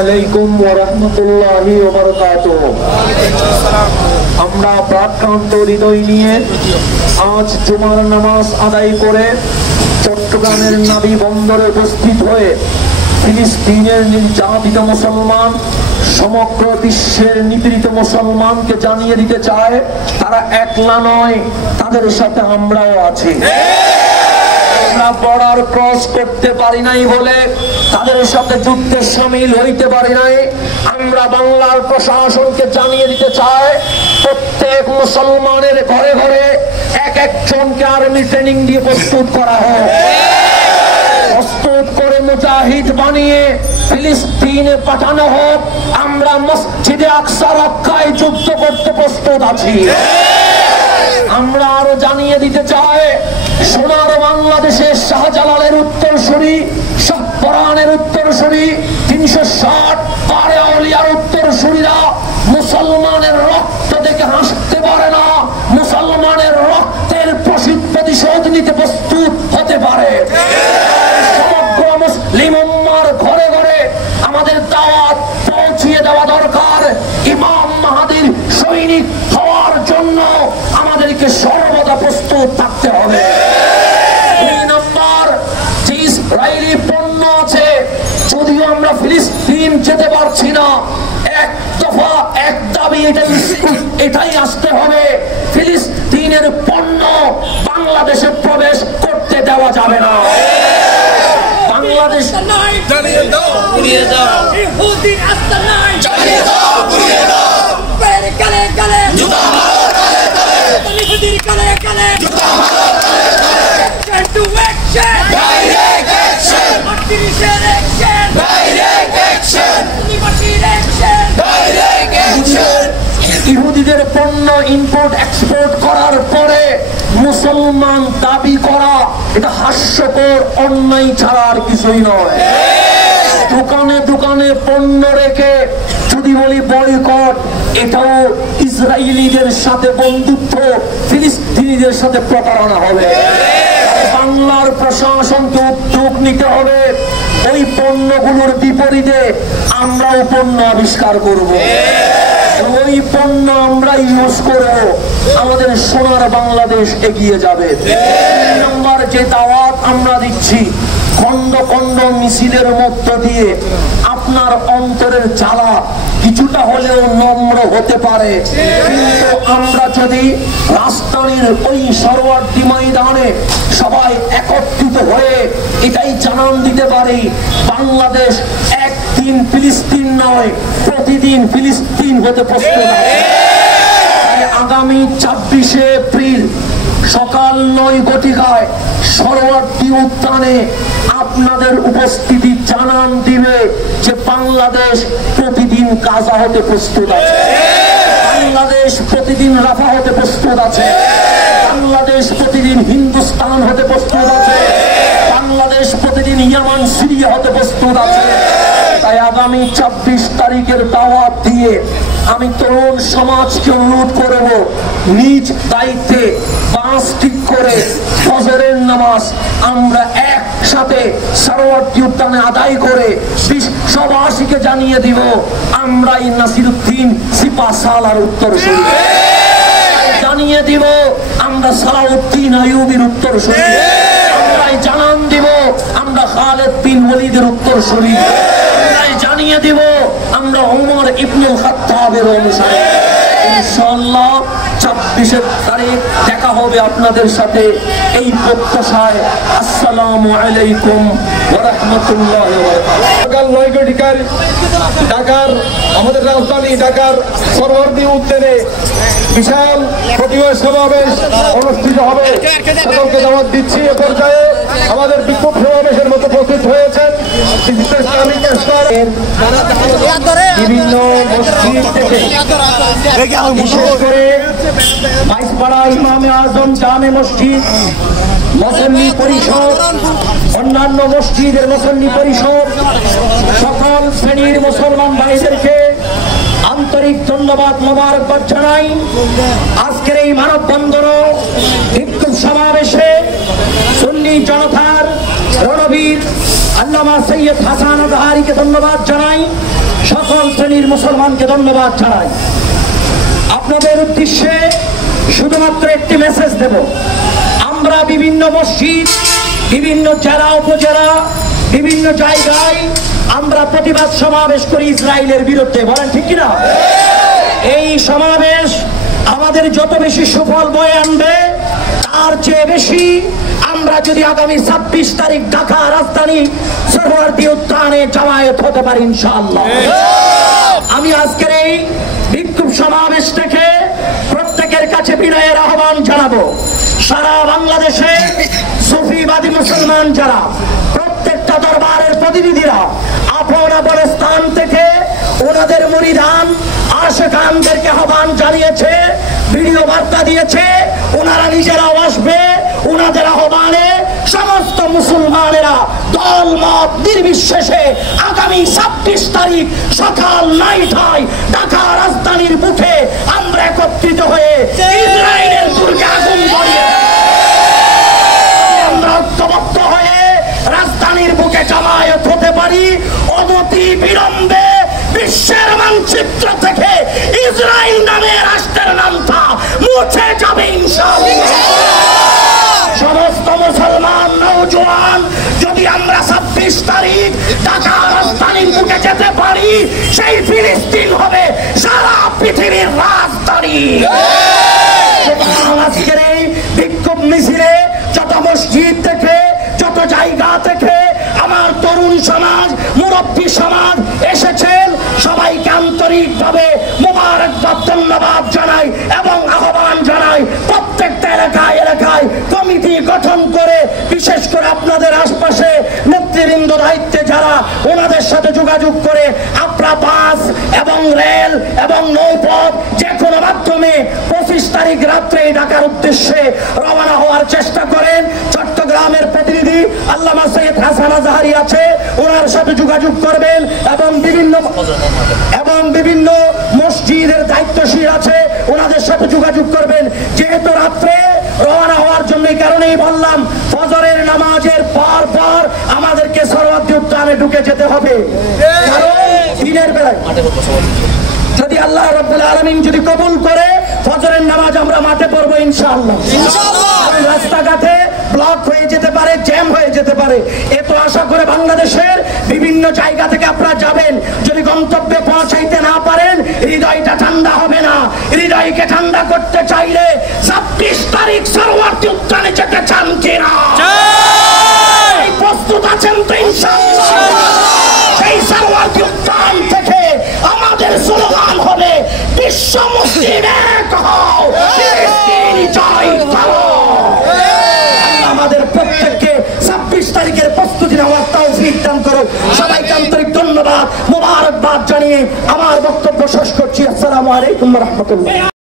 আলাইকুম ওয়া রাহমাতুল্লাহি ওয়া বারাকাতুহু। আমরা প্রাক্রান্ত হৃদয় নিয়ে আজ জুমার নামাজ আদায় করে চট্টগ্রামের নাবি বন্দরে উপস্থিত হয়ে ফিলিস্তিনের নির্যাতিত মুসলমান, সমগ্র বিশ্বের নিপীড়িত মুসলমানকে জানিয়ে দিতে চায় তারা একলা নয়, তাদের সাথে আমরাও আছি। আমরা বর্ডার ক্রস করতে পারি নাই বলে তাদের সাথে যুদ্ধে শামিল হইতে পারি নাই। আমরা বাংলার প্রশাসনকে জানিয়ে দিতে চাই প্রত্যেক মুসলমানের ঘরে ঘরে এক একজনকে আর্মি ট্রেনিং দিয়ে প্রস্তুত করা হয়, প্রস্তুত করে মুজাহিদ বানিয়ে ফিলিস্তিনে পাঠানো হোক। আমরা মসজিদে আকসা রক্ষায় যুদ্ধ করতে প্রস্তুত আছি। আমরা আরো জানিয়ে দিতে চাই সোনার বাংলাদেশের শাহজালালের উত্তরসূরি, শাহপরানের উত্তরসূরি, 360 পারে আউলিয়ার উত্তরসূরিরা মুসলমানের রক্ত দেখে হাসতে পারে না, মুসলমানের রক্তের প্রতিশোধ নিতে প্রস্তুত হতে পারে। সমগ্র মুসলিম উম্মার ঘরে ঘরে আমাদের দাওয়াত পৌঁছিয়ে দেওয়া দরকার। ইমাম মাহাদির সৈনিক হওয়ার জন্য আমাদেরকে সর্বদা প্রস্তুত থাকতে হবে। দুই নম্বর, যে ইসরায়েলি পণ্য আছে, যদিও আমরা ফিলিস্তিন যেতে পারছি না, এক দফা এক দাবি এটাই আসতে হবে, ফিলিস্তিনের পণ্য বাংলাদেশে প্রবেশ করতে দেওয়া যাবে না। বাংলাদেশ ইহুদিদের পণ্য ইম্পোর্ট এক্সপোর্ট করার পরে মুসলমান দাবি করা এটা হাস্যকর, অন্যায় ছাড়া আর কিছুই নয়। দোকানে দোকানে পণ্য রেখে যদি বলি বয়কট, এটাও ইসরায়েলিদের সাথে বন্ধুত্ব, ফিলিস্তিনিদের সাথে প্রতারণা হবে। বাংলার প্রশাসনকে উদ্যোগ নিতে হবে, ওই পণ্যগুলোর বিপরীতে আমরাও পণ্য আবিষ্কার করব, ওই পণ্য আমরা ইউজ করব, আমাদের সোনার বাংলাদেশ এগিয়ে যাবে। তিন নম্বর যে দাওয়াত আমরা দিচ্ছি, খন্ড খন্ড মিছিলের মধ্য দিয়ে আপনার অন্তরের জ্বালা কিছুটা হলেও নম্র হতে পারে, কিন্তু আমরা যদি রাজধানীর ওই সরওয়ার্দী ময়দানে সবাই একত্রিত হয়ে এটাই জানান দিতে পারি, বাংলাদেশ একদিন ফিলিস্তিন নয়, প্রতিদিন ফিলিস্তিন হতে প্রস্তুত আছে। আগামী 26শে এপ্রিল সকাল 9 ঘটিকায় সরওয়ার্দী উদ্যানে আপনাদের উপস্থিতি জানান দিবে যে বাংলাদেশ প্রতিদিন গাজা হতে প্রস্তুত আছে, বাংলাদেশ প্রতিদিন রাফা হতে প্রস্তুত আছে, বাংলাদেশ প্রতিদিন হিন্দুস্তান হতে প্রস্তুত আছে, বাংলাদেশ প্রতিদিন ইয়ামান সিরিয়া হতে প্রস্তুত আছে। তাই আগামী 26 তারিখের দাওয়াত দিয়ে আমি তরুণ সমাজকে অনুরোধ করব, নিজ দায়িত্বে পাঁচ ঠিক করে ফজরের নামাজ আমরা একসাথে সরওয়ার্দী উদ্যানে আদায় করে বিশ্ববাসীকে জানিয়ে দিব আমরাই নাসিরউদ্দিন সিপাহসালার উত্তরসূরি, জানিয়ে দিব আমরা সালাউদ্দিন আইয়ুবীর উত্তরসূরি, আমরাই জানান দিব আমরা খালেদ বিন ওয়ালিদের উত্তরসূরি, জানিয়ে দিব আমরা ওমর ইবনুল খাত্তাবের অনুসারী। ইনশাআল্লাহ 26 তারিখ দেখা হবে আপনাদের সাথে এই প্রত্যাশায়। আসসালামু আলাইকুম ওয়া রাহমাতুল্লাহি ওয়া বারাকাতুহু। সকাল 9 ঘটিকার ঢাকার আমাদের রাজধানী ঢাকার সরওয়ার্দী উদ্যানে বিশাল প্রতিবাদ সমাবেশ অনুষ্ঠিত হবে। সকলকে দাওয়াত দিচ্ছি। এ পর্যায়ে আমাদের বিক্ষোভ সমাবেশের মতো উপস্থিত হয়েছেন বিভিন্ন মসজিদ থেকে, বিশেষ করে বাইশপাড়া ইমামে আজম জামে মসজিদ, মুসল্লি পরিষদ, অন্যান্য মসজিদের মুসল্লি পরিষদ, সকল শ্রেণীর মুসলমান ভাইদেরকে আন্তরিক ধন্যবাদ মোবারকবাদ জানাই। আজকের এই মানববন্ধন বিক্ষোভ সমাবেশে সুন্নি জনতার রণবীর আল্লামা সৈয়দ হাসান আজহারিকে ধন্যবাদ জানাই। মুসলমানকে ধন্যবাদ জানাই। আপনাদের উদ্দেশ্যে শুধুমাত্র একটি মেসেজ দেব। আমরা বিভিন্ন মসজিদ, বিভিন্ন জেলা উপজেলা, বিভিন্ন জায়গায় আমরা প্রতিবাদ সমাবেশ করি ইসরায়েলের বিরুদ্ধে, বলেন ঠিক কিনা? এই সমাবেশ আমাদের যত বেশি সুফল বয়ে আনবে তার চেয়ে বেশি আমরা যদি আগামী 26 তারিখ ঢাকা রাজধানী সোহরাওয়ার্দী উদ্যানে জামায়াত হতে পারি ইনশাআল্লাহ। আমি আজকের এই বিক্ষোভ সমাবেশ থেকে প্রত্যেকের কাছে বিনয়ের আহ্বান জানাবো। সারা বাংলাদেশে সুফিবাদী মুসলমান যারা, প্রত্যেকটা দরবারের প্রতিনিধিরা আপন আপন স্থান থেকে ওনাদের মুরিদান আশিকানদেরকে আহ্বান জানিয়েছে, ভিডিও বার্তা দিয়েছে। ওনারা নিজেরাও আসবে। ওনাদের আহ্বানে সমস্ত মুসলমানেরা দল মত নির্বিশেষে আগামী 26 তারিখ সকাল 9টায় ঢাকা রাজধানীর বুকে আমরা একত্রিত হয়ে ইসরায়েলের দুর্গে আগুন ধরিয়ে আমরা ঐক্যবদ্ধ হয়ে রাজধানীর বুকে জামায়াত হতে পারি। অনতি বিলম্বে বিশ্বের মানচিত্র থেকে ইসরায়েল নামে রাষ্ট্রের নামটা মুছে যাবে ইনশাআল্লাহ। সমস্ত মুসলমান নওজোয়ান যদি আমরা 26 তারিখ ঢাকা রাজধানীর বুকে যেতে পারি, সেই ফিলিস্তিন হবে সারা পৃথিবীর রাজধানী। আজকের এই বিক্ষোভ মিছিলে যত মসজিদ থেকে, যত জায়গা থেকে আমার তরুণ সমাজ, মুরব্বী সমাজ এসেছেন, সবাইকে আন্তরিকভাবে মোবারকবাদ ধন্যবাদ জানাই এবং আহ্বান জানাই প্রত্যেকটা এলাকায় এলাকায় কমিটি গঠন করে, বিশেষ করে আপনাদের আশপাশে নেতৃবৃন্দ দায়িত্বে যারা, ওনাদের সাথে যোগাযোগ করে আপনারা বাস এবং রেল এবং নৌপথ যে কোনো মাধ্যমে 25 তারিখ রাত্রে ঢাকার উদ্দেশ্যে রওনা হওয়ার চেষ্টা করেন। চট্টগ্রামের প্রতিনিধি আল্লামা সৈয়দ হাসান আজহারি আছে, ওনার সাথে যোগাযোগ করবেন এবং বিভিন্ন মসজিদের দায়িত্বশীল আছে, ওনাদের সাথে যোগাযোগ করবেন। যেহেতু রাত্রে রওনা হওয়ার জন্য এই কারণেই বললাম, ফজরের নামাজের পর আমাদেরকে সোহরাওয়ার্দী উদ্যানে ঢুকে যেতে হবে। কারণ দিনের বেলায় যদি আল্লাহ রাব্বুল আলামিন যদি কবুল করে ফজরের নামাজ আমরা মাঠে পড়বো ইনশাআল্লাহ। রাস্তাঘাটে ব্লক হয়ে যেতে পারে, জ্যাম হয়ে যেতে পারে। এত আশা করে বাংলাদেশের বিভিন্ন জায়গা থেকে আপনারা যাবেন, যদি গন্তব্যে পৌঁছাইতে না পারেন হৃদয়টা ঠান্ডা হবে না। হৃদয়কে ঠান্ডা করতে চাইলে 26 তারিখ সোহরাওয়ার্দী উদ্যানে যেতে চান কিনা? প্রস্তুত আছেন তো ইনশাআল্লাহ? সেই সোহরাওয়ার্দী উদ্যান থেকে আমাদের স্লোগান হবে বিশ্ব মুসলিম এক হও, ফিলিস্তিন জয় করো। আমাদের প্রত্যেককে 26 তারিখের প্রস্তুতি নেওয়ার তৌফিক দান করো। সবাইকে আন্তরিক ধন্যবাদ, মোবারকবাদ জানিয়ে আমার বক্তব্য শেষ করছি। আসসালামু আলাইকুম ওয়া রাহমাতুল্লাহ।